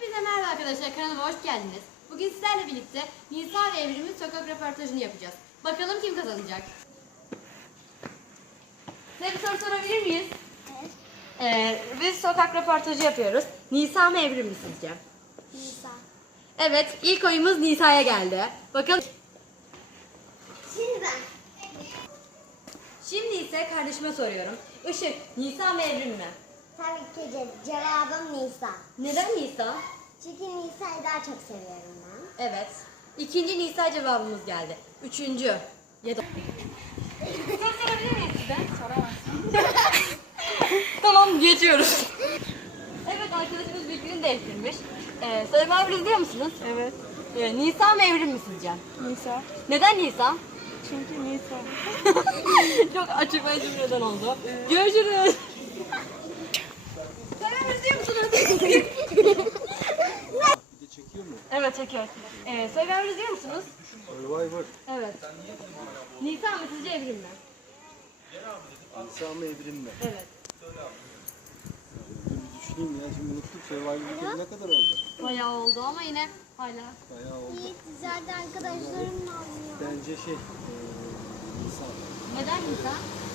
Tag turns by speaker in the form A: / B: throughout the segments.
A: Hepinize merhaba arkadaşlar, kanalıma hoş geldiniz. Bugün sizlerle birlikte Nisa ve Evrim'in sokak röportajını yapacağız. Bakalım kim kazanacak? Size bir soru sorabilir miyiz? Evet. Biz sokak röportajı yapıyoruz. Nisa mı Evrim mi sizce?
B: Nisa.
A: Evet, ilk oyumuz Nisa'ya geldi. Bakalım.
B: Şimdi ben.
A: Şimdi ise kardeşime soruyorum. Işık, Nisa mı Evrim mi?
B: Tabii ki cevabım Nisa.
A: Neden Nisa?
B: Çünkü Nisa'yı daha çok seviyorum ben.
A: Evet. İkinci Nisa cevabımız geldi. Üçüncü. Ya da... Soru sorabilir miyiz size? Soramazsın. Tamam, geçiyoruz. Evet, arkadaşımız bilgiini değiştirmiş. Sayın abi izliyor musunuz?
C: Evet.
A: Nisa mı Evrim mi sizce?
C: Nisa.
A: Neden Nisa?
C: Çünkü Nisa.
A: Çok açıklayıcı bir neden oldu. Görüşürüz. Sayın abi izliyor musunuz?
D: Çekiyor mu?
A: Evet, çekiyor. Sayın abi izliyor musunuz?
D: Survivor.
A: Evet. Nisa mı sizce Evrim mi?
D: Nisa mı Evrim mi?
A: Evet.
D: Bir düşüneyim ya, şimdi unuttum. Survivor'ın ne kadar oldu?
A: Bayağı oldu ama yine hala.
D: Bayağı oldu.
B: Yiğit zaten arkadaşlarımla oynuyor.
D: Bence Nisa.
A: Neden Nisa?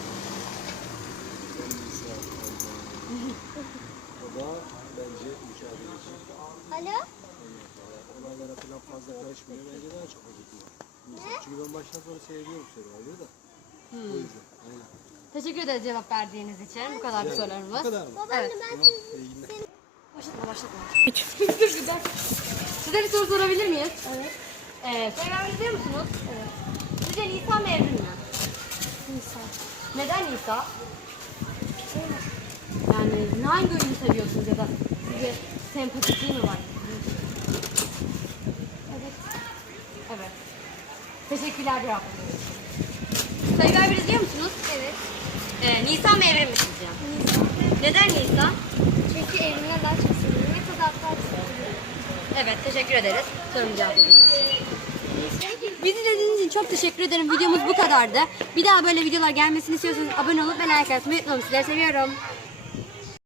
D: Ben Nisa. O da bence mücadeleci.
B: Alo?
D: Olaylara falan fazla karışmıyor. Bence daha çok acıkıyor. Çünkü ben baştan sonra seviyorum Survivor'ı da. O yüzden. Aynen.
A: Teşekkür ederiz cevap verdiğiniz için. Bu kadar sorularımız.
D: Bu kadar mı?
A: Evet.
B: Ben
D: İyi günler.
A: Başlatma. Dur bir dakika. Size bir soru sorabilir miyiz? Evet. Survivor izliyor musunuz? Evet. Sizce Nisa mı Evrim mi?
B: Nisa.
A: Neden Nisa? Yani hangi oyunu seviyorsunuz ya da size sempatikliği mi var?
B: Evet.
A: Evet. Teşekkürler cevapladığınız için. Survivor izliyor musunuz?
B: Evet.
A: Nisa mı Evrim mi sizce?
B: Nisa.
A: Neden Nisa?
B: Çünkü evime daha çok seviyorum ve tadaklar seviyorum.
A: Evet, teşekkür ederiz. Sorumu cevapladığınız için. Bizi izlediğiniz için çok teşekkür ederim. Videomuz bu kadardı. Bir daha böyle videolar gelmesini istiyorsanız abone olup ve like atmayı unutmayın. Sizleri seviyorum.